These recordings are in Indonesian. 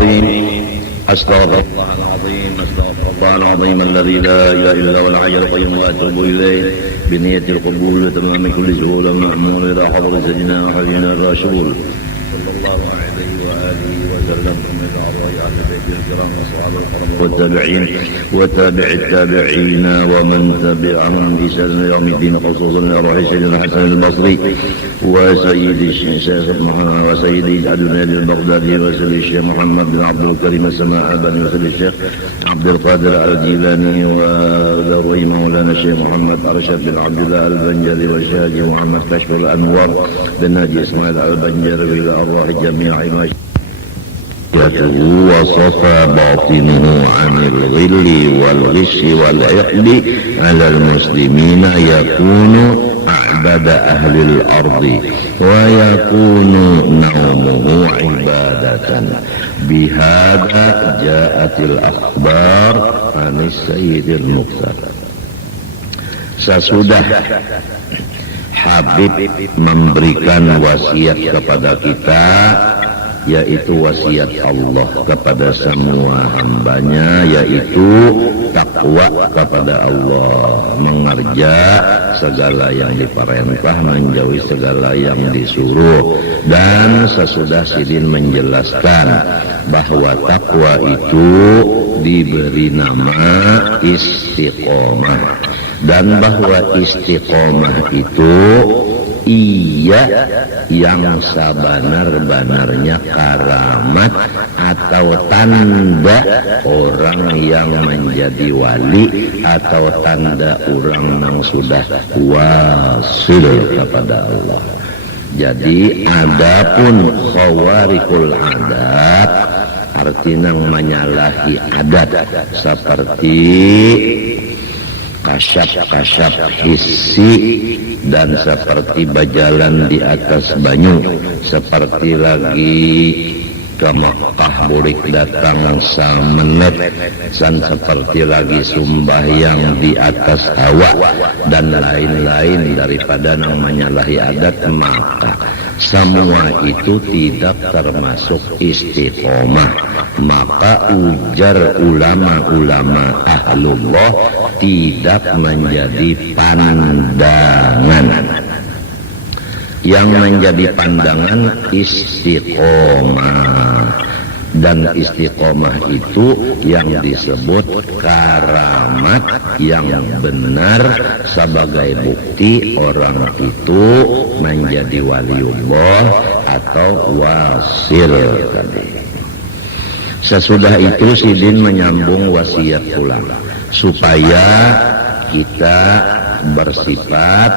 أستغفر الله العظيم أستغفر الله العظيم الذي لا إله إلا هو الحي القيوم وأتوب إليه بنية القبول وتمام كل سهولة مأمون إلى حضر سيدنا وحبيبنا الرسول صلى الله عليه وآله وسلم ومن أرواح أهل بيته الكرام وأصحابه الكرام والتابعين وتابع التابعين ومن تبعهم بإحسان يوم الدين خصوصا لأرواح سيدنا الحسن البصري وسيد الشيخ محمد وسيد الأدنى البغدادي وسيد الشيخ محمد بن عبد الكريم السماء بن وسيد الشيخ عبد القادر الجيلاني وذروي مولانا الشيخ محمد أرشد بن عبد الله البنجري والشيخ محمد كشف الأنوار بن ناجي إسماعيل البنجري إلى أرواح جميع عباده وصفى باطنه عن الغل والغش والعقد على المسلمين يكون أعبد أهل الأرض ويكون نومه عبادة بهذا جاءت الأخبار عن السيد المختار. Sesudah Habib memberikan wasiat kepada kita, yaitu wasiat Allah kepada semua hambanya, yaitu takwa kepada Allah, mengerja segala yang diperintah, menjauhi segala yang disuruh. Dan sesudah Sidin menjelaskan bahwa takwa itu diberi nama istiqomah, dan bahwa istiqomah itu ia yang sebenar-benarnya karamat atau tanda orang yang menjadi wali atau tanda orang yang sudah wasil kepada Allah. Jadi adapun khawarikul adat artinya menyalahi adat seperti kasyaf-kasyaf hissi dan seperti berjalan di atas banyu, seperti lagi ke Makkah bulik datang samenet, dan seperti lagi sumbahyang di atas hawa dan lain-lain daripada namanya lahi adat, maka semua itu tidak termasuk istiqomah. Maka ujar ulama-ulama ahlullah tidak menjadi pandangan. Yang menjadi pandangan istiqomah, dan istiqomah itu yang disebut karamat yang benar sebagai bukti orang itu menjadi waliullah atau wasil tadi. Sesudah itu Sidin menyambung wasiat ulama supaya kita bersifat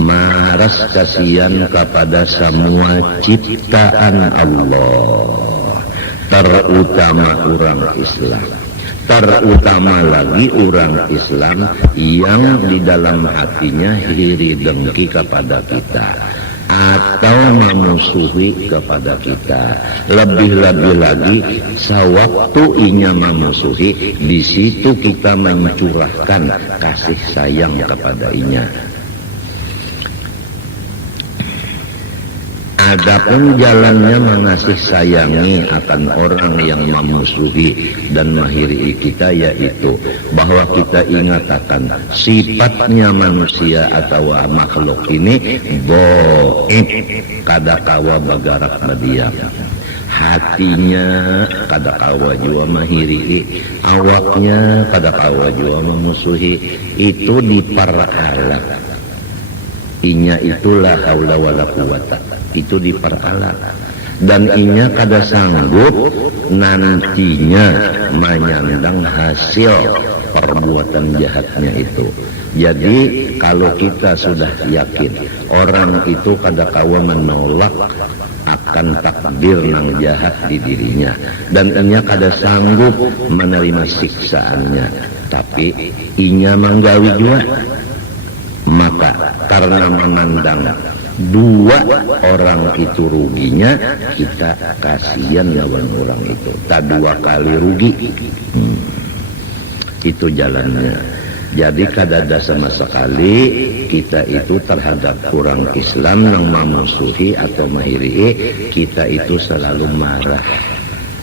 maras kasihan kepada semua ciptaan Allah, terutama orang Islam, terutama lagi orang Islam yang di dalam hatinya iri dengki kepada kita atau memusuhi kepada kita. Lebih-lebih lagi sewaktu inya memusuhi, di situ kita mencurahkan kasih sayang kepada inya. Adapun jalannya mengasih sayangi akan orang yang memusuhi dan menghiri kita, yaitu bahwa kita ingat akan sifatnya manusia atau makhluk ini goib, kadakawa bagarak berdiam. Hatinya kadakawa jua menghiri, awaknya kadakawa jua memusuhi. Itu diperalat. Inya itulah haula wala quwata, itu diperalat, dan inya kada sanggup nantinya menyandang hasil perbuatan jahatnya itu. Jadi kalau kita sudah yakin orang itu kada kawa menolak akan takdir yang jahat di dirinya, dan inya kada sanggup menerima siksaannya, tapi inya manggawi jua, maka karena menandang dua orang itu ruginya, kita kasihan lawan orang itu, tak dua kali rugi. Itu jalannya. Jadi kadada sama sekali kita itu terhadap orang Islam yang memusuhi atau mahiri, kita itu selalu marah,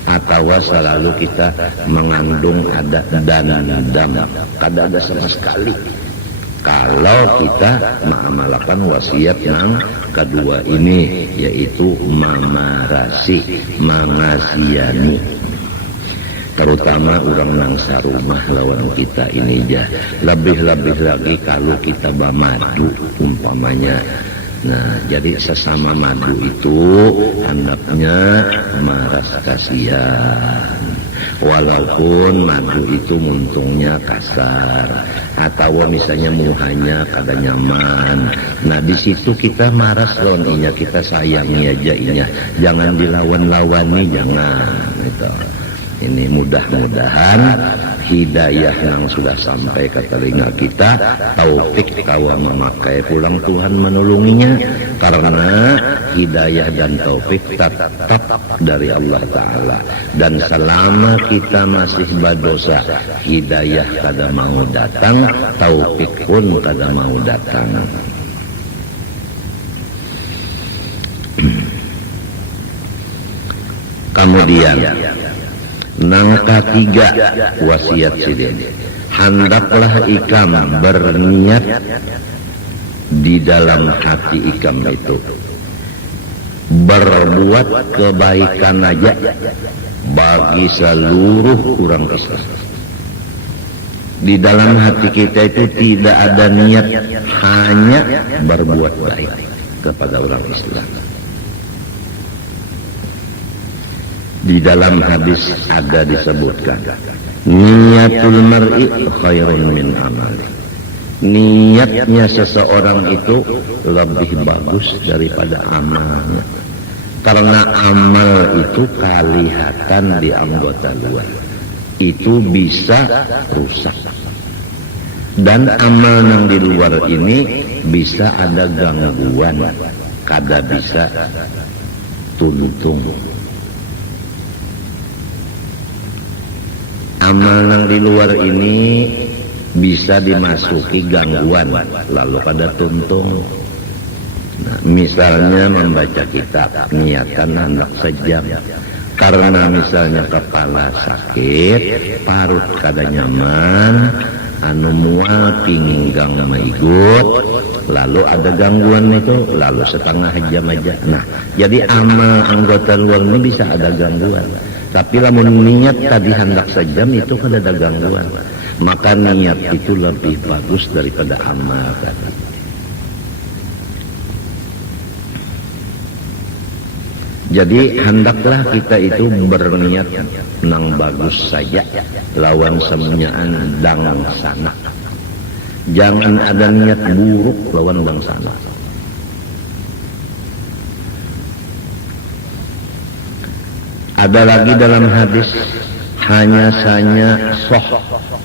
atau selalu kita mengandung ada dan dam, kada ada sama sekali. Kalau kita mengamalkan wasiat yang kedua ini, yaitu mamarasi, mangasiyani, terutama orang nang sarumah lawan kita ini jah. Lebih-lebih lagi kalau kita bamadu umpamanya. Nah, jadi sesama madu itu hendaknya maras kasihan. Walaupun madu itu muntungnya kasar atau misalnya muhanya kada nyaman. Nah, di situ kita maras lawan inya, kita sayangi aja inya. Jangan dilawan-lawani, jangan itu. Ini mudah-mudahan hidayah yang sudah sampai ke telinga kita, taufik kawa memakai pulang Tuhan menolonginya, karena hidayah dan taufik tetap dari Allah Ta'ala. Dan selama kita masih berdosa, hidayah kada mau datang, taufik pun kada mau datang. Kemudian nang ketiga wasiat sidin, hendaklah ikam berniat di dalam hati ikam itu berbuat kebaikan aja bagi seluruh orang Islam. Di dalam hati kita itu tidak ada niat hanya berbuat baik kepada orang Islam. Di dalam hadis ada disebutkan, niatul mar'i khairun min amali. Niatnya seseorang itu lebih bagus daripada amalnya. Karena amal itu kelihatan di anggota luar, itu bisa rusak. Dan amal yang di luar ini bisa ada gangguan, kada bisa tuntung. Amal yang di luar ini bisa dimasuki gangguan, lalu pada tuntung. Nah, misalnya membaca kitab, niatkan hendak sejam. Karena misalnya kepala sakit, parut kada nyaman, mual pinggang maigut, lalu ada gangguan itu, lalu setengah jam aja. Nah, jadi amal anggota luar ini bisa ada gangguan. Tapi lamun niat tadi hendak sejam itu kan ada gangguan. Maka niat itu lebih bagus daripada amal tadi. Jadi hendaklah kita itu berniat nang bagus saja, lawan semuanyaan dang sana. Jangan ada niat buruk lawan dang sana. Ada lagi dalam hadis, hanya saja soh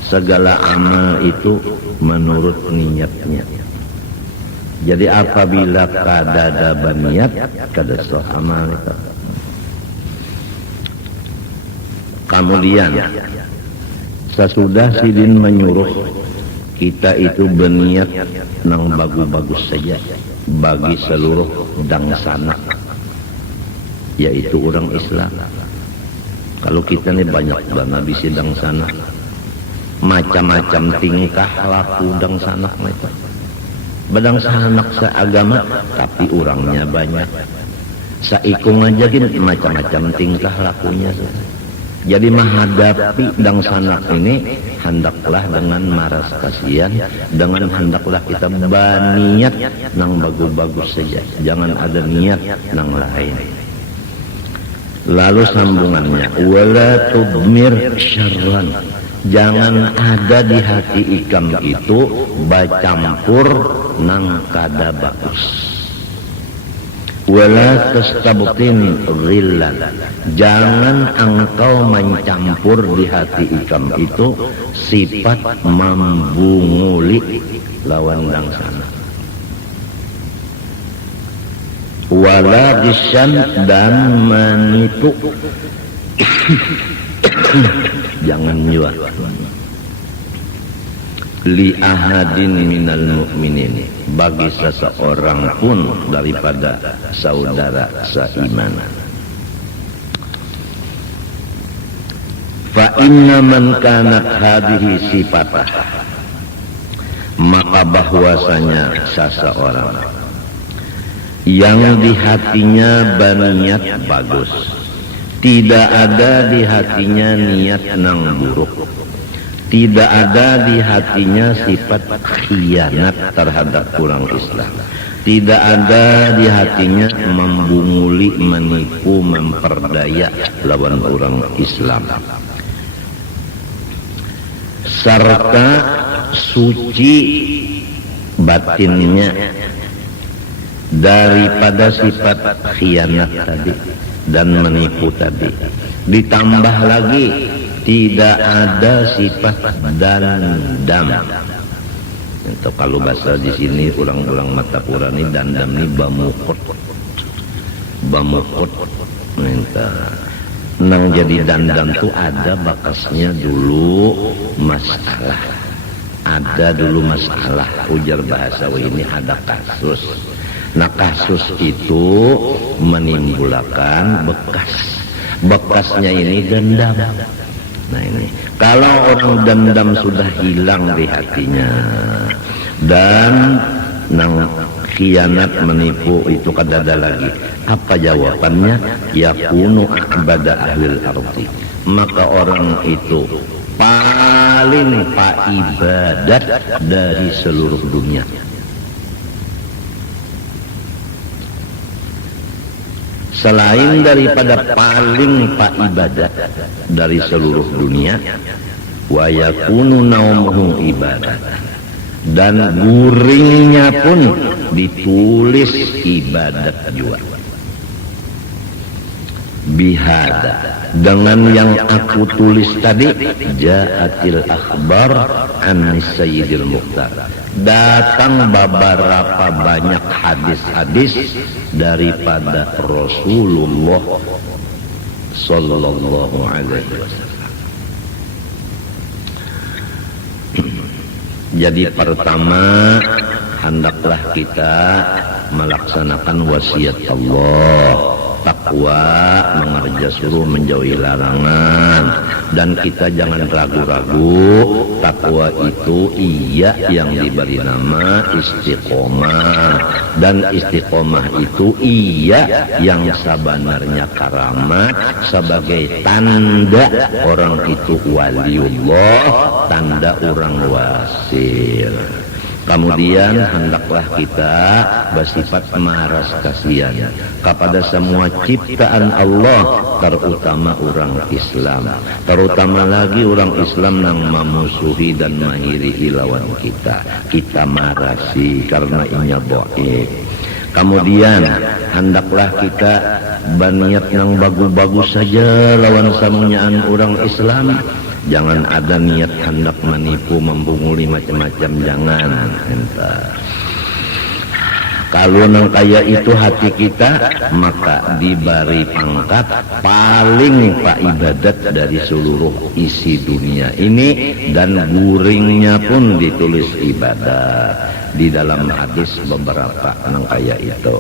segala amal itu menurut niatnya. Jadi apabila kada ada niat, kada soh amal itu. Kemudian sesudah sidin menyuruh kita itu berniat nang bagus-bagus saja bagi seluruh dangsana, yaitu orang Islam. Kalau kita nih banyak banget di sidang sana, macam-macam tingkah laku dang sanak mereka. Badang sanak seagama, tapi orangnya banyak. Saikung aja gini macam-macam tingkah lakunya. Jadi menghadapi dang sanak ini, hendaklah dengan maras kasihan, dengan hendaklah kita berniat nang bagus-bagus saja. Jangan ada niat nang lain. Lalu sambungannya, wala tudmir syarran. Jangan ada di hati ikam itu bacampur nang kada bagus. Wala tastabtin ghillan. Jangan engkau mencampur di hati ikam itu sifat membunguli lawan dang sana. Wala gisyan dan menipu. Jangan jual li ahadin minal mu'minin, bagi seseorang pun daripada saudara seiman. fa inna man kanat hadhihi sifatah, maka bahwasanya seseorang yang di hatinya berniat bagus, tidak ada di hatinya niat nang buruk, tidak ada di hatinya sifat khianat terhadap orang Islam, tidak ada di hatinya membunguli, menipu, memperdaya lawan orang Islam, serta suci batinnya daripada sifat khianat tadi dan menipu tadi. Ditambah lagi tidak ada sifat dandam. Itu kalau bahasa di sini ulang-ulang mata Quran ini dandam ini bamukot, minta. Nang jadi dandam tuh ada bakasnya dulu masalah, ada dulu masalah, ujar bahasa ini ada kasus. Nah kasus itu menimbulkan bekasnya ini dendam. Nah ini kalau orang dendam sudah hilang di hatinya dan nang khianat menipu itu kadada lagi, apa jawabannya? Yakunu abada ahlil ardi, maka orang itu paling ibadat dari seluruh dunia. Selain daripada paling ibadat dari seluruh dunia, wa yakunu naumuhu ibadat, dan guringnya pun ditulis ibadat juga. Bihada, dengan yang aku tulis tadi, ja'atil akhbar an sayyidil mukhtar, datang beberapa banyak hadis-hadis daripada Rasulullah sallallahu alaihi wasallam. Jadi pertama, hendaklah kita melaksanakan wasiat Allah, takwa, mengerja suruh, menjauhi larangan, dan kita jangan ragu-ragu. Takwa itu iya yang diberi nama istiqomah, dan istiqomah itu iya yang sebenarnya karamat sebagai tanda orang itu waliullah, tanda orang wasil. Kemudian hendaklah kita bersifat maras kasihan kepada semua ciptaan Allah, terutama orang Islam, terutama lagi orang Islam yang memusuhi dan menghiri lawan kita. Kita marasi karena inya dhaif. Kemudian hendaklah kita berniat yang bagus-bagus saja lawan samunyaan orang Islam. Jangan ada niat hendak menipu, membunguli macam-macam, jangan. Kalau nang kaya itu hati kita, maka diberi pangkat paling ibadat dari seluruh isi dunia ini, dan guringnya pun ditulis ibadat di dalam hadis beberapa nang kaya itu.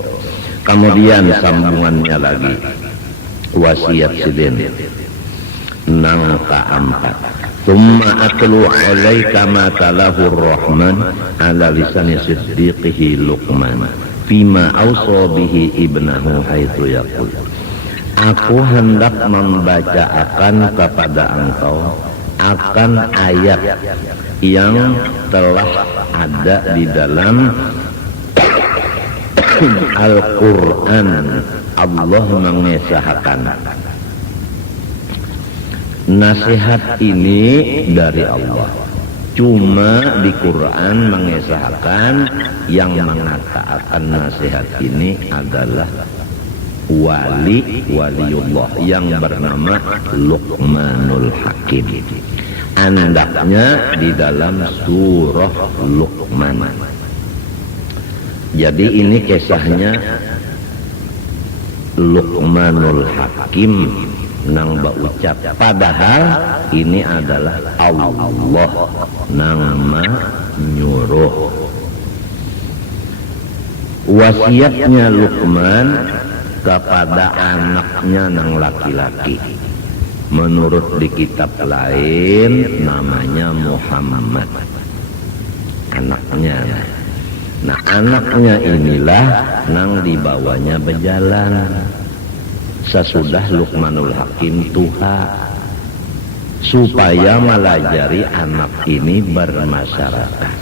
Kemudian sambungannya lagi wasiat sidin nang keempat, thumma atlu alaika ma talahu rahman ala lisani siddiqihi Luqman fima awsa bihi ibnahu haitsu yaqul, aku hendak membaca akan kepada engkau akan ayat yang telah ada di dalam Al-Quran. Allah mengesahkan nasihat ini dari Allah. Cuma di Quran mengesahkan yang mengatakan nasihat ini adalah waliullah yang bernama Luqmanul Hakim. Andaknya di dalam surah Luqman. Jadi ini kisahnya Luqmanul Hakim nang baucap, padahal ini adalah Allah nang nyuruh. Wasiatnya Luqman kepada anaknya nang laki-laki, Menurut di kitab lain namanya Muhammad, anaknya. Nah anaknya inilah nang dibawanya berjalan sesudah Luqmanul Hakim tuha, supaya melajari anak ini bermasyarakat,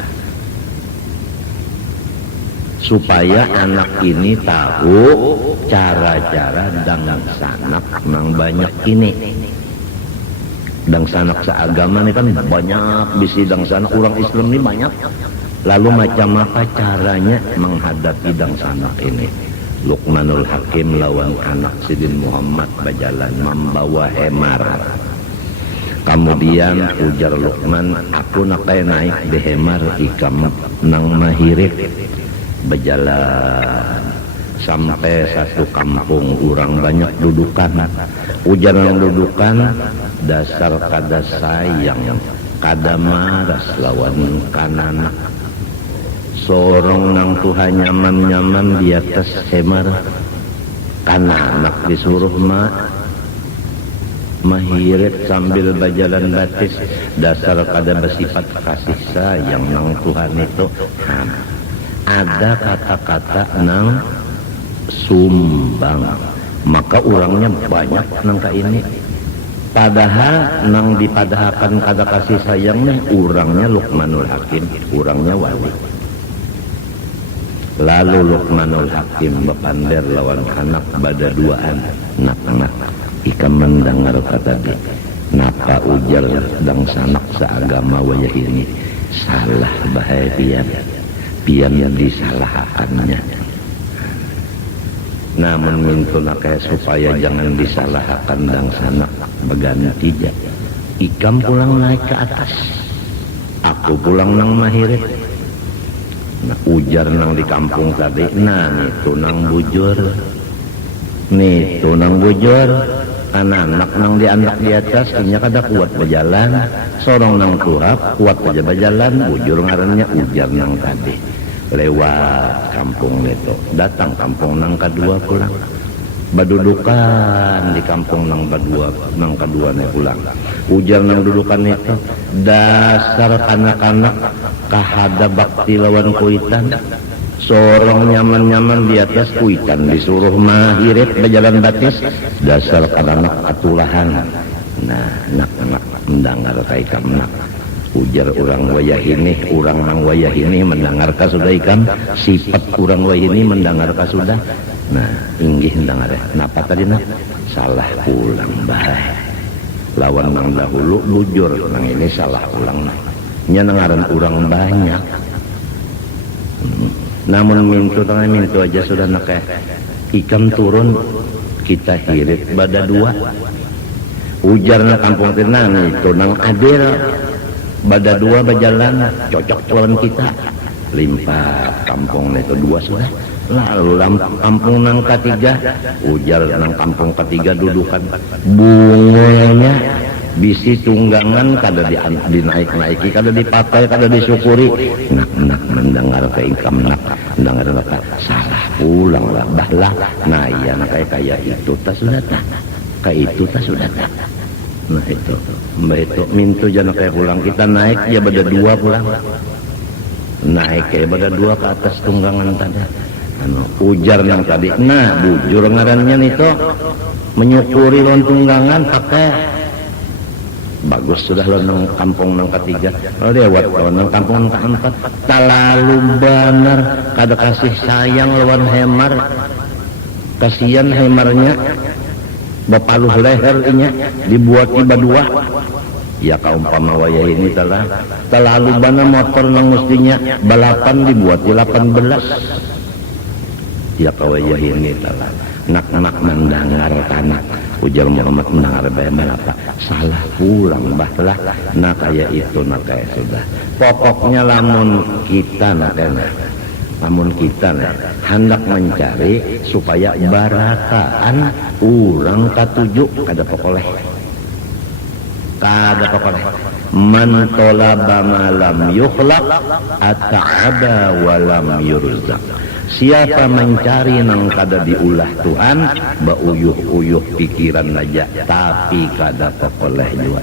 supaya anak ini tahu cara-cara dang sanak nang banyak ini. Dang sanak seagama ini kan banyak, bisi dang sanak orang Islam ini banyak. Lalu macam apa caranya menghadapi dang sanak ini? Luqmanul Hakim lawan anak Sidin Muhammad berjalan membawa hemar. Kemudian ujar Luqman, aku nak naik di hemar ikam nang mahirik. Berjalan sampai satu kampung orang banyak dudukan. Ujar nang dudukan, dasar kada sayang kada maras lawan kanana. Sorong nang Tuhan nyaman-nyaman di atas hemar, kananak disuruh mahirit sambil berjalan batis. Dasar kada bersifat kasih sayang nang Tuhan itu. Ada kata-kata nang sumbang, maka orangnya banyak nang ka ini. Padahal nang dipadahakan kada kasih sayangnya orangnya Luqmanul Hakim, orangnya wali. Lalu Luqmanul Hakim bepander lawan anak bada duaan, nak ikam mendengar kata dia, napa ujar dang sanak seagama wayah ini salah bahaya pian yang disalahkannya. Namun mintuna kaya supaya jangan disalahkan dang sanak berganti ja. Ikam pulang naik ke atas, aku pulang nang mahirit. Nah, ujar nang di kampung tadi, nah itu nang bujur, nih itu nang bujur, anak nang di anak di atas, inya kada kuat berjalan, sorong nang tuhap kuat aja berjalan, bujur ngarannya ujar nang tadi. Lewat kampung itu, datang kampung nang kedua pulang, badudukan di kampung nang kedua nih pulang. Ujar nang dudukan itu, dasar anak-anak kahada bakti lawan kuitan, sorong nyaman-nyaman di atas kuitan disuruh mahirit berjalan batis. Dasar anak atulahan. Nah nak mendengar kai kamnak. Ujar orang wayah ini, orang nang wayah ini mendengar ka sudah ikam, sifat orang wayah ini mendengar ka sudah. Nah inggih mendengar ya. Napa tadi nak? Salah pulang baik. Lawan nang dahulu bujur, nang ini salah ulang. Nya nangaran orang banyak. Namun mintu aja sudah nak ikam turun kita hirit bada dua. Ujar nang kampung tenang itu nang adil. Bada dua berjalan cocok lawan kita. Limpah kampung itu dua sudah. Lalu kampung nang ketiga, ujar nang kampung ketiga dudukan bunganya bisi tunggangan kada dinaik-naiki, kada dipakai, kada disyukuri. Nak mendengar ke ikam nak mendengar kata salah pulang lah bahlah. Nah iya nak kayak itu tas sudah tak, kayak itu tas sudah tak. Nah itu mbak itu mintu jangan kayak pulang, kita naik ya beda dua pulang, naik kayak beda dua ke atas tunggangan tadi. Ujar yang tadi, nah bujur ngarannya itu menyukuri lawan tunggangan pakai bagus sudah lo nang kampung nang ketiga, lo lewat lo nang kampung nang keempat, terlalu benar kada kasih sayang lawan hemar, kasihan hemarnya bapaluh lehernya dibuat iba dua. Ya kaumpama wayah ini terlalu benar motor nang mestinya balapan dibuat di 18. Ya kawayah ini telah nak mendengar tanah. Ujar Muhammad mendengar bayang apa? Salah pulang bahlah. Nah kayak itu nah kayak sudah. Pokoknya lamun kita hendak mencari supaya barakaan urang katuju kada pokoleh. Man tolaba ma lam yukhlaq ata'aba wa lam yurzaq. siapa mencari nang kada diulah Tuhan bauyuh-uyuh pikiran aja tapi kada pekoleh jua.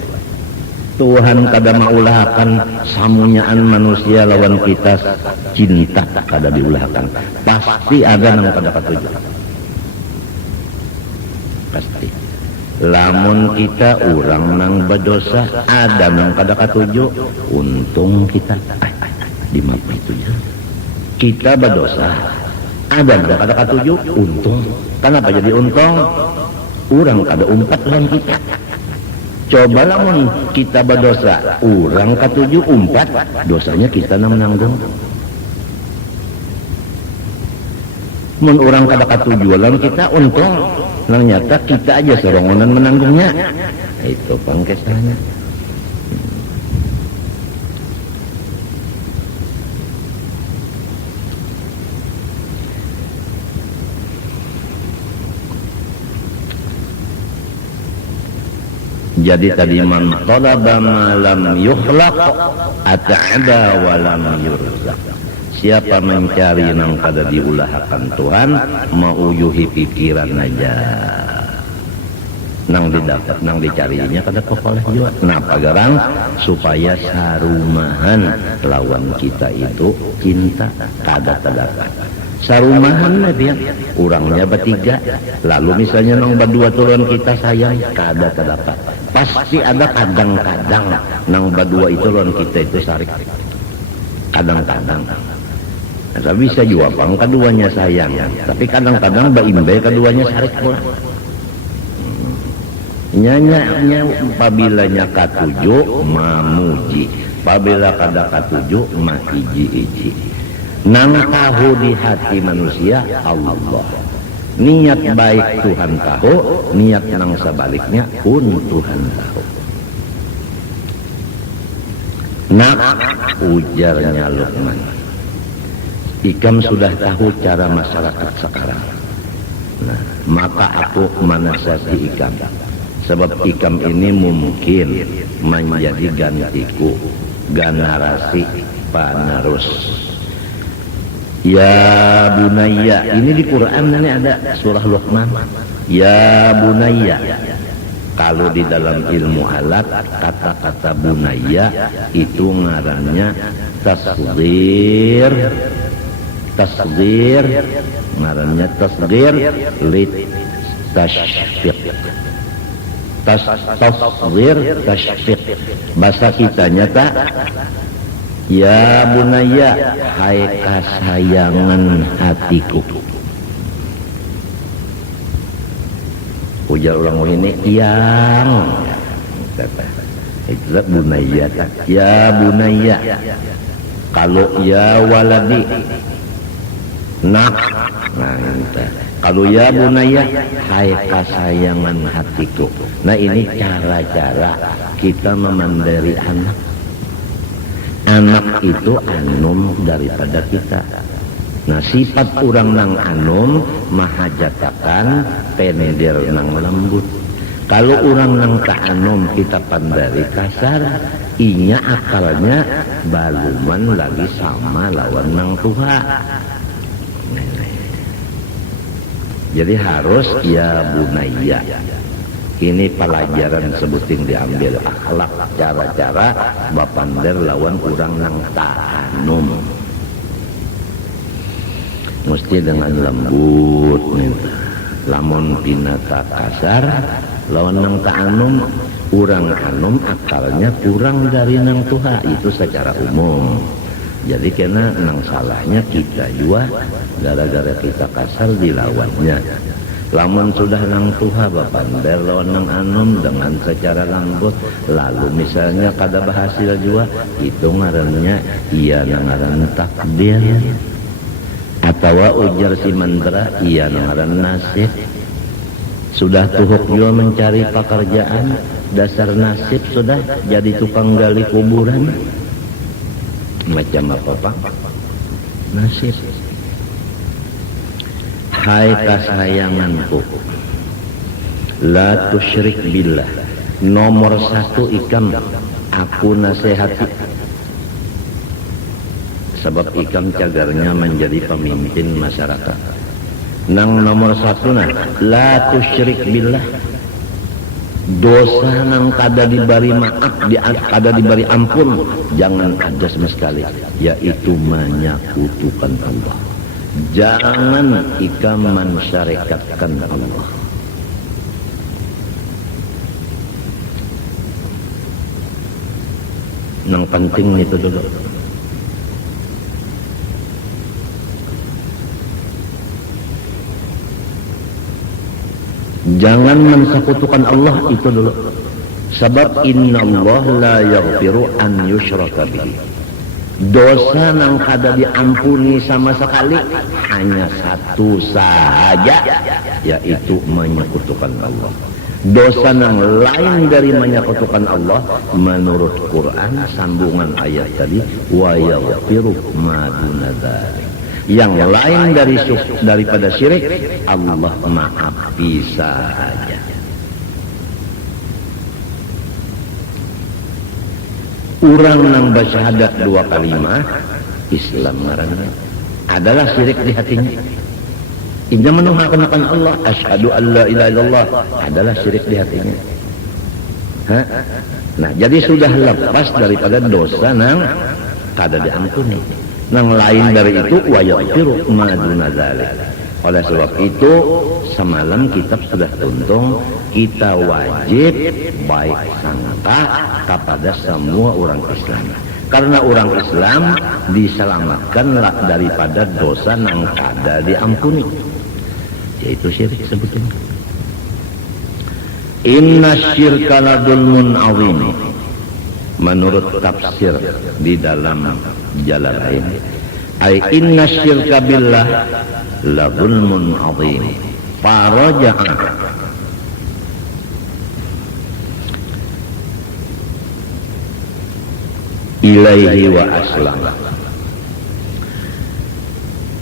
Tuhan kada maulahkan samunyaan manusia lawan kita cinta kada diulahkan. Pasti ada nang kada katuju. Pasti. Lamun kita orang nang berdosa ada nang kada katuju, untung kita di mapa itu ya. Kita berdosa ada nang kada katuju, untung. Kenapa jadi untung? Orang kada umpat lawan kita. Coba lamun kita berdosa, orang katuju umpat, dosanya kita nang menanggung. Mun orang kada katuju lawan kita untung. Nang nyata kita aja serongonan menanggungnya. Itu pangkesannya. Jadi tadi man talaba ma lam yukhlaq ata'ada wa lam yurzaq. Siapa mencari nang kada diulahkan Tuhan, mau yuhi pikiran aja. Nang didapat, nang dicarinya kada pekoleh juga. Nah, pagarang supaya sarumahan lawan kita itu cinta kada terdapat. Sarumahan dia, orangnya bertiga. Lalu misalnya nang berdua turun kita sayang, kada terdapat. Pasti ada kadang-kadang nang berdua itu lawan kita itu sarik. Kadang-kadang. Nah, bisa juga bang keduanya sayang, tapi kadang-kadang baimbe keduanya sarik pula. Nyanya pabilanya katuju mamuji, pabila kada katuju maiji-iji. Nang tahu di hati manusia Allah. Niat baik Tuhan tahu, niat nang sebaliknya pun Tuhan tahu. Nak ujarnya Luqman. Ikam sudah tahu cara masyarakat sekarang. Nah, maka aku menasihati Ikam. Sebab Ikam ini mungkin menjadi gantiku, generasi penerus. Ya bunayya, ini di Quran ini ada surah Luqman. Ya bunayya. Kalau di dalam ilmu alat kata-kata bunayya itu ngarannya tasghir. Tasghir ngarannya tasghir lit tashfiq. Tasghir tashfiq. Bahasa kitanya tak ya bunayya, hai kasayangan hatiku. Ujar orang ini yang itu bunayya. Ya bunayya. Kalau ya waladi nak, nah kalau ya bunayya, hai kasayangan hatiku. Nah ini cara-cara kita memandiri anak. Anak itu anum daripada kita. Nah sifat orang nang anum mahajatakan peneder nang lembut. Kalau orang nang tak anum kita pandari kasar, inya akalnya baluman lagi sama lawan nang tua. Jadi harus ya bunayya. Ini pelajaran sebuting diambil akhlak cara-cara bapander lawan orang nang ta'anum. Mesti dengan lembut nih. Lamun pinata kasar lawan nang ta'anum, orang anum akalnya kurang dari nang tuha, itu secara umum. Jadi kena nang salahnya kita juga gara-gara kita kasar dilawannya. Lamun sudah nang tuha bapander lawan nang anum dengan secara lembut, lalu misalnya kada berhasil juga, itu ngarannya iya ngaran takdir. Atau ujar si mantra iya ngaran nasib. Sudah tuhuk juga mencari pekerjaan, dasar nasib sudah jadi tukang gali kuburan. Macam apa pak? Nasib. Hai kasayanganku, la tusyrik billah. Nomor satu Ikam, aku nasihati. sebab ikam cagarnya menjadi pemimpin masyarakat. Nang nomor satu la tusyrik billah, dosa nang kada diberi maaf, kada diberi ampun, jangan ada sama sekali, yaitu menyekutukan Allah. Jangan ikam mensyarikatkan Allah. Nang penting itu dulu. Jangan mensekutukan Allah itu dulu. Sebab innallaha la yaghfiru an yushraka bihi. Dosa nang kada diampuni sama sekali hanya satu saja, yaitu menyekutukan Allah. Dosa nang lain dari menyekutukan Allah menurut Quran sambungan ayat tadi, wa yaghfiru ma duna dzalik. Yang lain daripada syirik Allah maafi saja. Orang nang bersyahadat dua kalimah Islam ngaranna adalah syirik di hatinya. Inna menuhankan Allah, asyhadu an la ilaha illallah, adalah syirik di hatinya. Nah, jadi sudah lepas daripada dosa nang kada diampuni. Nang lain dari itu wa yaghfiru ma duna dzalik. Oleh sebab itu semalam kitab sudah tuntung kita wajib baik sangka kepada semua orang Islam. Karena orang Islam diselamatkanlah daripada dosa nang kada diampuni, yaitu syirik sebetulnya. Inna syirka la dzulmun azim. Menurut tafsir di dalam Jalalain, ay inna syirka billah la dzulmun azim. Faraja'a ilaihi wa aslam.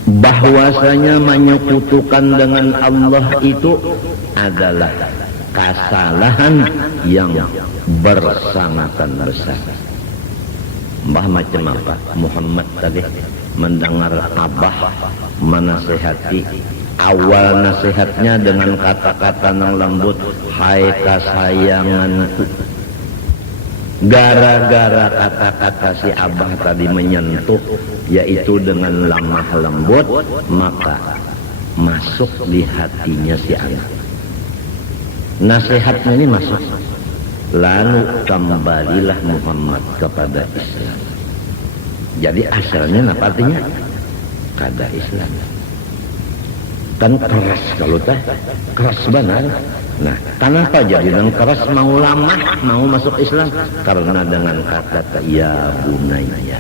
Bahwasanya menyekutukan dengan Allah itu adalah kesalahan yang bersangatan besar. Mbah macam apa? Muhammad tadi mendengar abah menasihati, awal nasihatnya dengan kata-kata yang lembut, hai kesayanganku. Gara-gara kata-kata si abah tadi menyentuh, yaitu dengan lemah lembut, maka masuk di hatinya si anak. Nasihatnya ini masuk. Lalu kembalilah Muhammad kepada Islam. Jadi asalnya apa artinya? Kada Islam. Kan keras kalau teh, keras benar. Nah, kenapa jadi yang keras mau lama, mau masuk Islam? Karena dengan kata ya bunayya,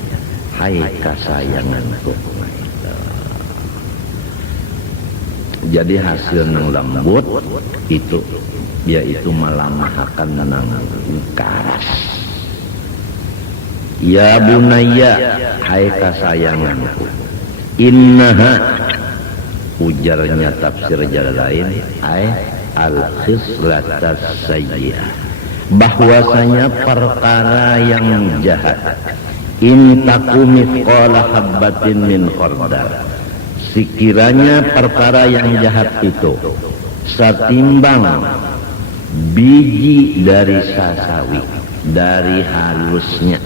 hai kesayanganku. Jadi hasil nang lembut itu yaitu melamahkan nang keras. Ya bunayya, hai kesayanganku. Innaha, ujarnya tafsir Jalalain, ai al-khislatas sayyi'ah, bahwasanya perkara yang jahat, in taku mithqala habbatin min khardal, sekiranya perkara yang jahat itu setimbang biji dari sasawi, dari halusnya,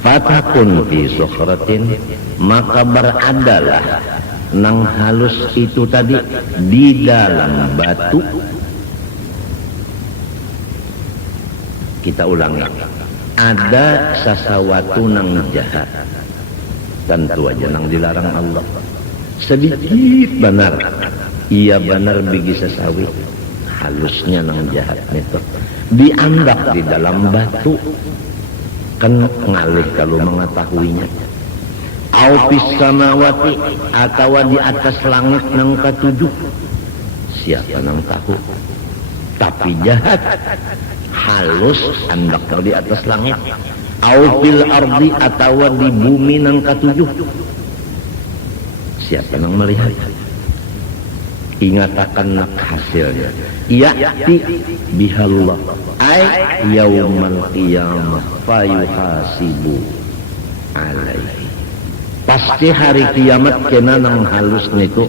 fatakun fi sukhratin, maka beradalah nang halus itu tadi di dalam batu. Kita ulangi, ada sesuatu nang jahat, tentu aja nang dilarang Allah, sedikit benar, iya benar biji sasawi, halusnya nang jahat itu dianggap di dalam batu, kan ngalih kalau mengetahuinya. Aufis samawati, atau di atas langit nang ketujuh, siapa nang tahu. Tapi jahat, halus, andak di atas langit. Aufil ardi, atau di bumi nang ketujuh, siapa nang melihat. Ingatakan hasilnya, ya'ti bihallah ay yaumal qiyamah fayuhasibu alaihi. pasti hari kiamat kena nang halus niku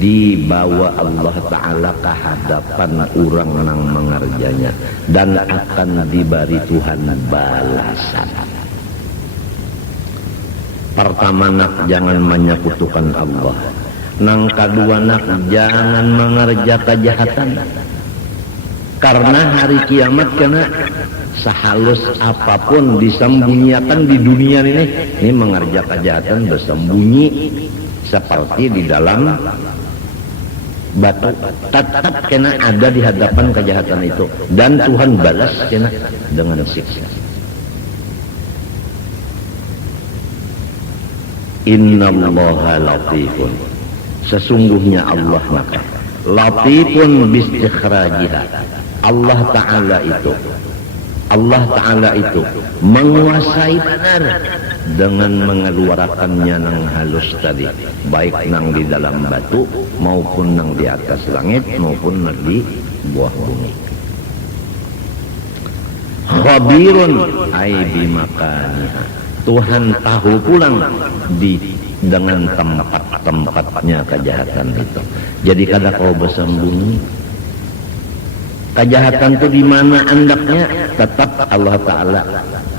dibawa Allah Ta'ala ke hadapan orang nang mengerjanya dan akan diberi Tuhan balasan. Pertama nak jangan menyekutukan Allah. Nang kedua nak jangan mengerja kejahatan. Karena hari kiamat kena sehalus apapun disembunyikan di dunia ini mengerja kejahatan bersembunyi seperti di dalam batu, tetap kena ada di hadapan kejahatan itu dan Tuhan balas kena dengan siksa. Innallaha latifun, sesungguhnya Allah maka latifun bistikhrajiha. Allah Ta'ala itu menguasai benar dengan mengeluarkannya nang halus tadi, baik nang di dalam batu maupun nang di atas langit maupun di bawah bumi. Khabirun ai bimakaniha, Tuhan tahu pulang dengan tempat-tempatnya kejahatan itu. Jadi kada kau bersembunyi kejahatan itu di mana andaknya, tetap Allah Ta'ala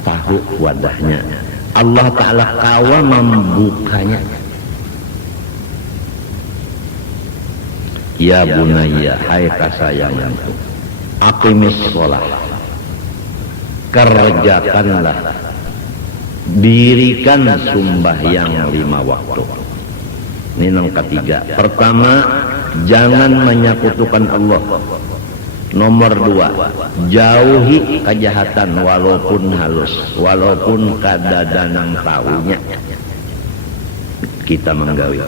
tahu wadahnya. Allah Ta'ala kawa membukanya. Ya bunayya, hai kasayanganku, aqimis sholat, kerjakanlah, dirikan sembahyang 5 waktu. Ini yang ketiga. Pertama, jangan menyekutukan Allah. Nomor 2, jauhi kejahatan walaupun halus, walaupun kadadanang taunya kita menggawi.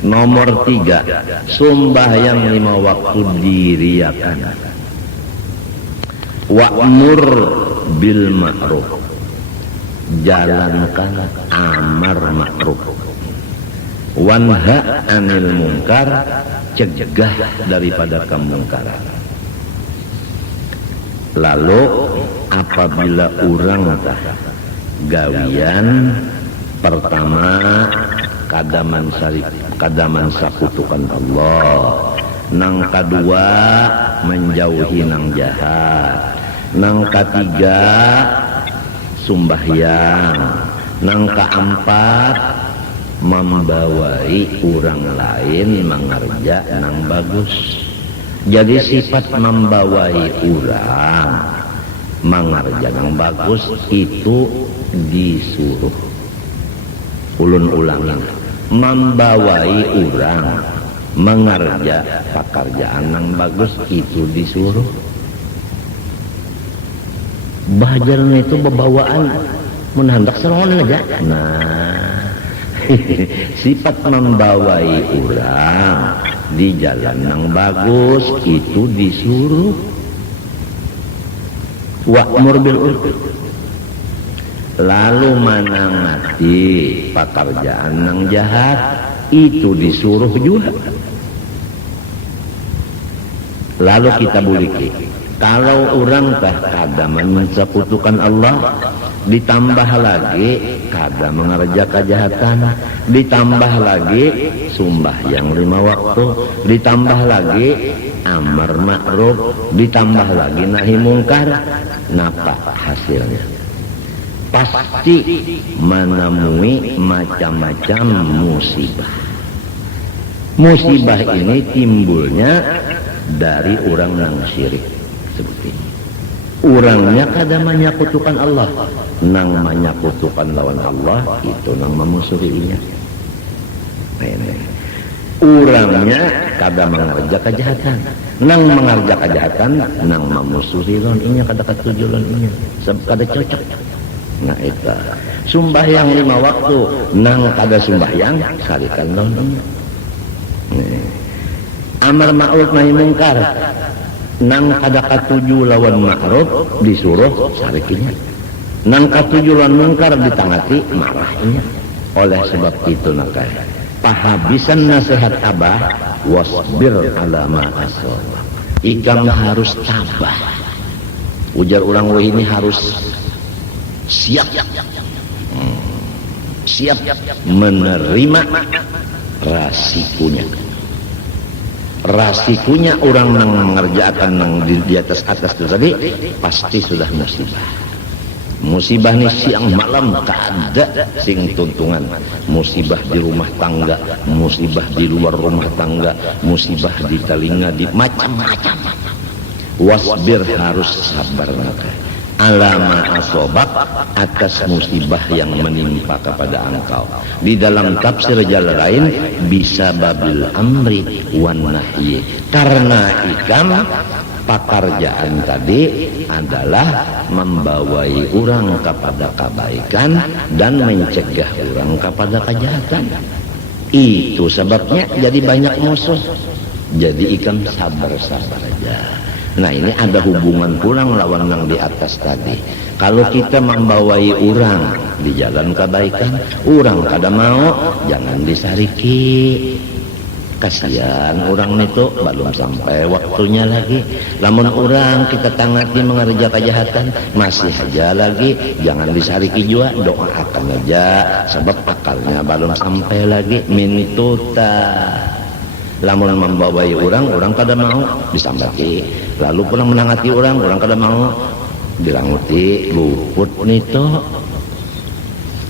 Nomor 3, sembahyang 5 waktu diriakan. Wa'mur bil ma'ruf, jalankan amar ma'ruf. Wanha anil munkar, cegah daripada kemungkaran. Lalu apabila orang gawian pertama kadaman sakutukan Allah, nang kedua menjauhi nang jahat, nang ketiga sumbahyang, nang keempat membawai orang lain mengerja nang bagus. Jadi sifat membawai orang mengerja yang bagus itu disuruh. Ulun ulangin, membawai orang mengerja pekerjaan yang bagus itu disuruh. Bahajarnya itu bebawaan menhandak serongan aja. Nah, sifat membawai orang di jalan yang bagus itu disuruh. Wa'mur bil urf, lalu menangati pekerjaan yang jahat itu disuruh juga. Lalu kita buliki, kalau orang kada mensekutukan Allah, ditambah lagi kada mengerja kejahatan, ditambah lagi sembahyang 5 waktu, ditambah lagi amar ma'ruf, ditambah lagi nahi mungkar, napa hasilnya? Pasti menemui macam-macam musibah. Musibah ini timbulnya dari orang yang syirik seperti ini. Orangnya kada menyekutukan Allah, nang menyekutukan lawan Allah itu nang memusuhinya. Orangnya kada mengerja kejahatan, nang mengerja kejahatan nang memusuhi lawan inya, kada ketuju lawan inya, sebab kada cocok. Nah itu sembahyang 5 waktu nang kada sembahyang salikan lawan inya. Amar ma'ruf nahi mungkar nang kada katuju lawan ma'ruf disuruh sarikinya, nang katuju lawan mungkar ditangati marahnya. Oleh sebab itu nakai pahabisan nasihat abah, wasbir ala ma asaba, ikam harus tabah. Ujar orang ini harus siap. siap menerima rasikunya orang yang mengerjakan yang di atas itu tadi pasti sudah musibah nih siang malam kada sing tuntungan, musibah di rumah tangga, musibah di luar rumah tangga, musibah di telinga, di macam-macam. Wasbir, harus sabar alama asobak, atas musibah yang menimpa kepada engkau. Di dalam tafsir jalan lain bisa babil amri wan nahyi, karena ikan pekerjaan tadi adalah membawai orang kepada kebaikan dan mencegah orang kepada kejahatan. Itu sebabnya jadi banyak musuh. Jadi ikan sabar-sabar aja. Nah, ini ada hubungan pulang lawan yang di atas tadi. Kalau kita membawai orang di jalan kebaikan, orang kada mau, jangan disariki. Kasihan orang itu belum sampai waktunya lagi. Lamun orang kita tangati mengerja kejahatan masih aja lagi, jangan disariki juga, doakan aja sebab akalnya belum sampai lagi. Minituta lamun membawai orang kada mau disambati, lalu pulang menangati orang kada mau diranguti, luput nito.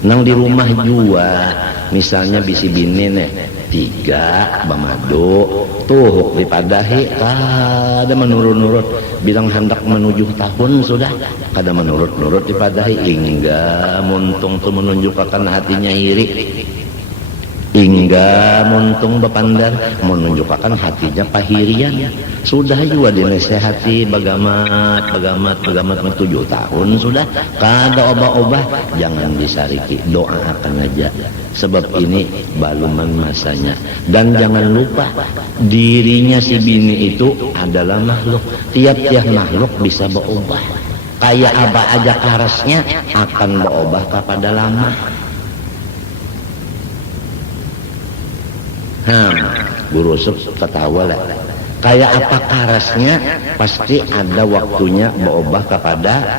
Nang di rumah juga misalnya bisi bini nih 3 bamado tuh dipadahi kada menurut-nurut, bilang hendak menuju tahun sudah kada menurut-nurut dipadahi, hingga muntung tuh menunjukkan hatinya iri, hingga muntung bepandar menunjukkan hatinya pahirian. Sudah juga dinasehati bagamat 7 tahun sudah kada obah-obah, jangan disariki, doakan aja sebab ini baluman masanya. Dan jangan lupa dirinya si bini itu adalah makhluk, tiap-tiap makhluk bisa berubah. Kayak apa aja karasnya akan berubah kepada lama. Guru Sub ketawa lah. Kayak apa karasnya pasti ada waktunya berubah kepada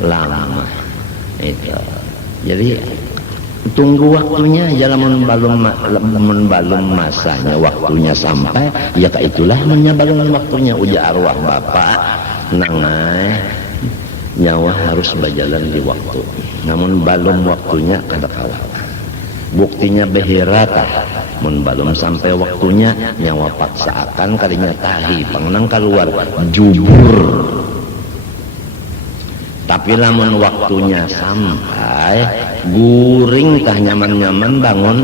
lama. Itu. Jadi tunggu waktunya, jangan membalum masanya, waktunya sampai ya itulah menyabalun waktunya. Ujar arwah bapak nangai nyawa harus berjalan di waktu, namun balum waktunya kada kalah. Buktinya behirata mun balum sampai waktunya nyawa paksaakan kadinya tahi pangnang keluar jubur. Tapi lamun waktunya sampai guring tah nyaman-nyaman bangun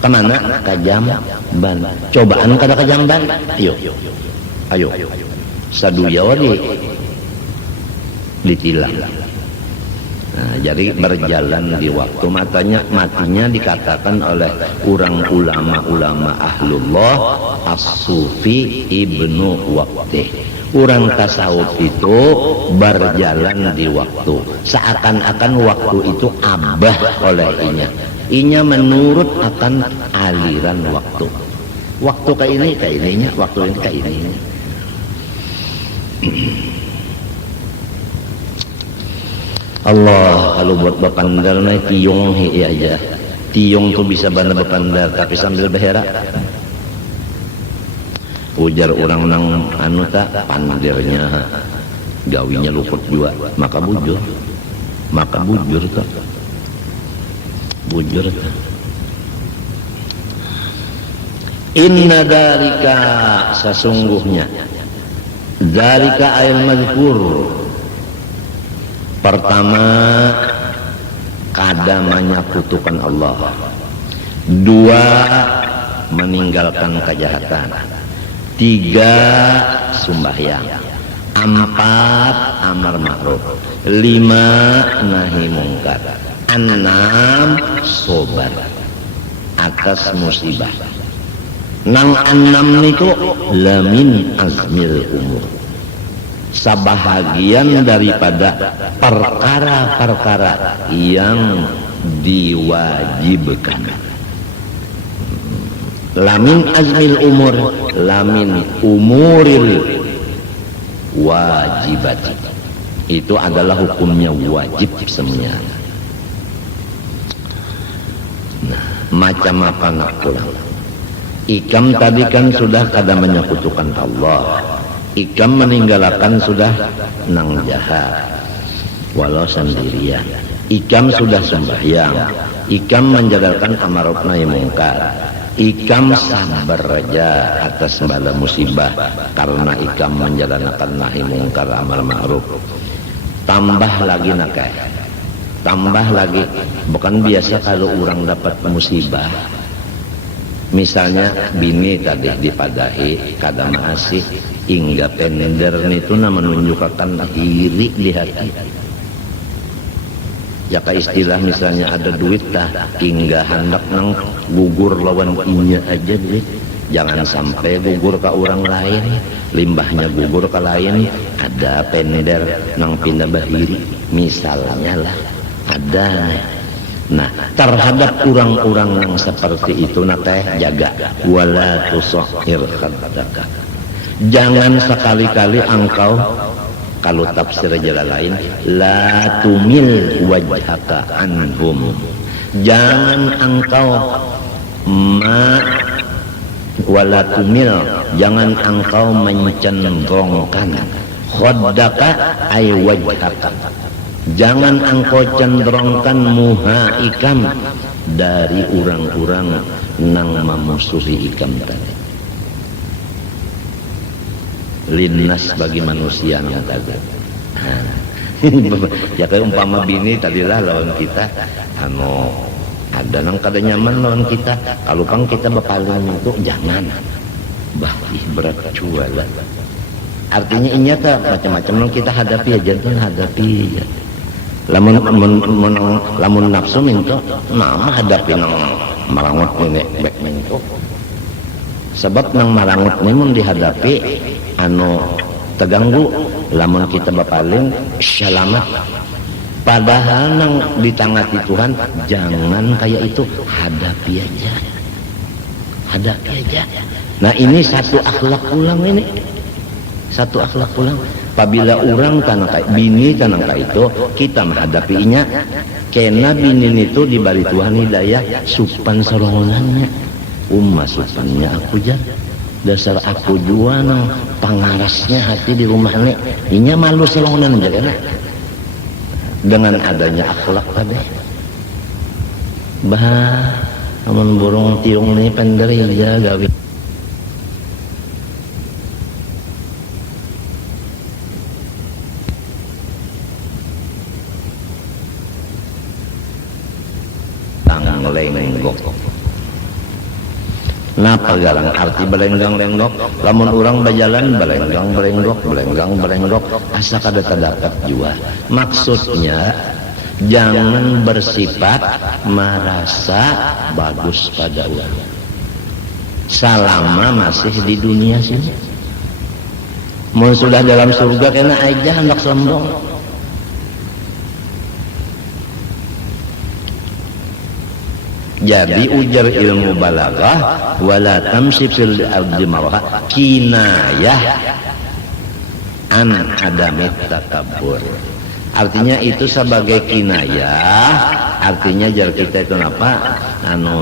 kemana? Ke jamban. Cobaan kada ke jamban? Ayo saduya ditilang. Nah, jadi berjalan di waktu, matinya dikatakan oleh orang ulama ahlullah as-sufi ibnu waqtih. Orang tasawuf itu berjalan di waktu, seakan-akan waktu itu abah oleh inya menurut akan aliran waktu. Waktu kayak ininya, waktu ini kayak ininya. Allah, kalau buat bapandar na tiyong aja. Tiyong tuh bisa bana bapandar tapi sambil beherak. Ujar orang nang anu tak pandirnya gawinya luput juga, maka bujur tuh. Bujur tuh. Inna dalika, sesungguhnya dalika ayat mazkur. Pertama, kada menyekutukan Allah. 2, meninggalkan kejahatan. 3, sembahyang. 4, amar ma'ruf. 5, nahi mungkar. 6, sobar atas musibah. Nang 6 itu lamin azmil umur, sebahagian daripada perkara-perkara yang diwajibkan. Lamin azmil umur, lamin umuril wajibat. Itu adalah hukumnya wajib semuanya. macam apa nak pulang. Ikam tadi kan sudah kada menyekutukan Allah. Ikam meninggalkan sudah nang jahat walau sendirian. Ikam sudah sembahyang. Ikam menjalankan amar nahi mungkar. Ikam sabar aja atas bala musibah karena ikam menjalankan nahi mungkar amar ma'ruf. Tambah lagi nakeh. Tambah lagi, bukan biasa kalau orang dapat musibah. Misalnya bini tadi dipadahi kada masih hingga pender itu menunjukkan iri di hati. Ya ka istilah misalnya ada duit dah hingga hendak nang gugur lawan inya aja duit. Jangan sampai gugur ke orang lain, limbahnya gugur ke lain, ada pender nang pindah bahiri misalnya lah ada. Nah, terhadap orang-orang yang seperti itu nate jaga wala tusahhir khaddaka. Jangan sekali-kali engkau, kalau tafsir jalan lain, la tumil wajhaka anhum. Jangan engkau wala tumil, jangan engkau mencenderungkan khaddaka ay wajhaka. Jangan engkau cenderungkan muha ikam dari orang-orang nang memusuhi ikam tadi. Linnas bagi manusia yang tadi. Ya kayak umpama bini tadilah lawan kita, ada nang kada nyaman lawan kita. Kalau pang kita berpaling itu jangan, berat jualan. Artinya inya tak macam-macam nang kita hadapi aja tuh hadapi. Ya. Lamun nafsu minta nama hadapi nang marangut ini bek minta. Sebab nang marangut ini mun dihadapi terganggu, lamun kita berpaling selamat. Padahal nang ditangati Tuhan jangan kayak itu, hadapi aja. Hadapi aja. Nah ini satu akhlak pulang ini. Satu akhlak pulang. Apabila orang tanah bini tanah itu kita menghadapinya, karena bini itu diberi Tuhan hidayah supan serongannya, supannya aku jah, dasar aku jua nang pangarasnya hati di rumah nih, inya malu serongan aja kan? Dengan adanya akhlak tadi, amun burung tiung nih penderi aja gawi. Lenggok. Napa galang arti belenggang-lenggok? Lamun orang berjalan belenggang-belenggok, asa kada terdapat jua. Maksudnya jangan bersifat merasa bagus pada orang. Selama masih di dunia sini. Mun sudah dalam surga kena aja hendak sombong. Jadi ujar ilmu balaghah wala tamsib fil ardi marha kinayah an adamit takabbur. Artinya itu sebagai kinayah, artinya jar kita itu apa?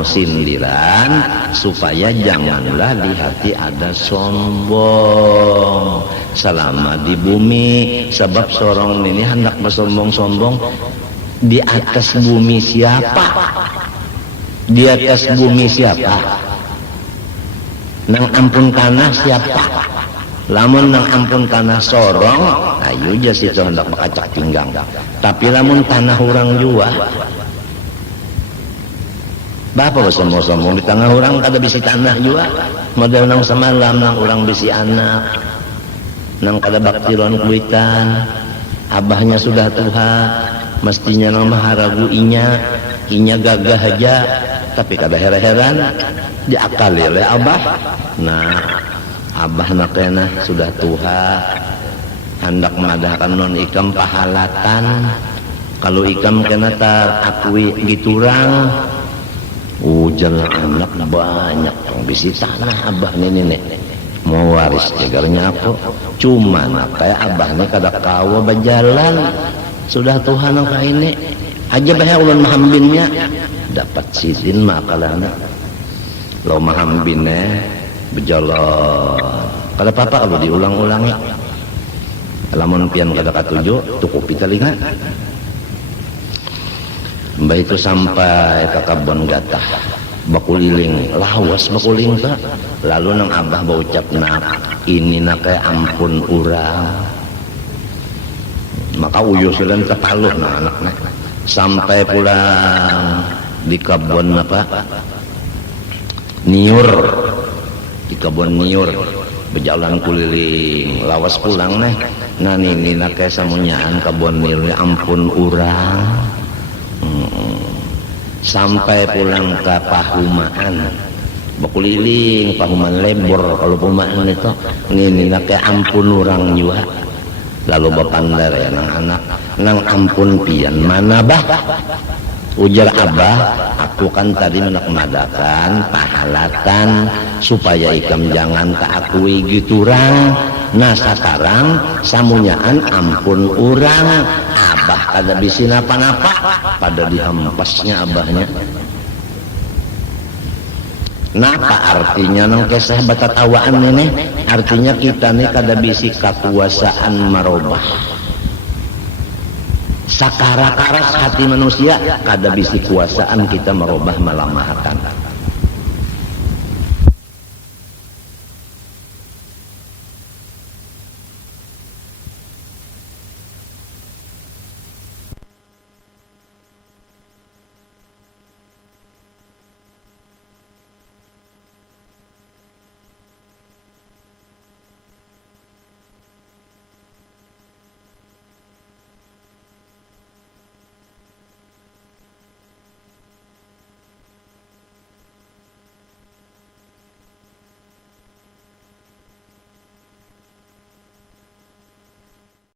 Sindiran supaya janganlah di hati ada sombong selama di bumi. Sebab seorang ini hendak bersombong-sombong di atas bumi siapa? Di atas bumi siapa? Nang ampun tanah siapa? Lamun nang ampun tanah sorong, ayo aja situ hendak bakacak pinggang. Tapi lamun tanah orang jua, bapak sombong-sombong di tengah orang kada bisi tanah jua. Model nang semalam nang orang bisi anak, nang kada baktiron kuitan, abahnya sudah tua, mestinya nang maharagu inya gagah aja. Tapi kada heran-heran diakali oleh abah. Nah, abah nakena sudah tua, hendak madahkan non ikam pahalatan. Kalau ikam kena akui giturang, ujar anak banyak yang bisi tanah abah ini mau waris jagarnya aku. Cuma kayak abah ini kada kawa berjalan, sudah Tuhan angka ini aja bahaya ulun mahambinnya. dapat sidin makalana lo maham bine berjalan kada apa-apa kalau diulang-ulangi lamun pian kada katuju tukupi telinga. Mbah itu sampai ke kebun gatah bakuliling lawas bakuling tak lalu nang abah baucap nak ini nak ampun urang maka uyuh silan kepaluh nah anaknya sampai pulang di kebun apa niur di kebun niur berjalan kuliling lawas pulang nah ini nak samunyaan kebun niur ampun urang sampai pulang ke Pahumaan bakuliling Pahuman Lembor kalau Pahumaan itu ini nak ampun urang juga lalu bapandar ya nang anak nang ampun pian mana bah ujar abah aku kan tadi menakmadakan pahalatan supaya ikam jangan keakui gitu orang nah sekarang samunyaan ampun urang abah kada bisi napa-napa pada dihempasnya abahnya. Napa artinya nang kisah batatawaan ini artinya kita nih kada bisi kekuasaan marobah sakara-karas hati manusia kada bisi kuasaan kita merubah malamahatan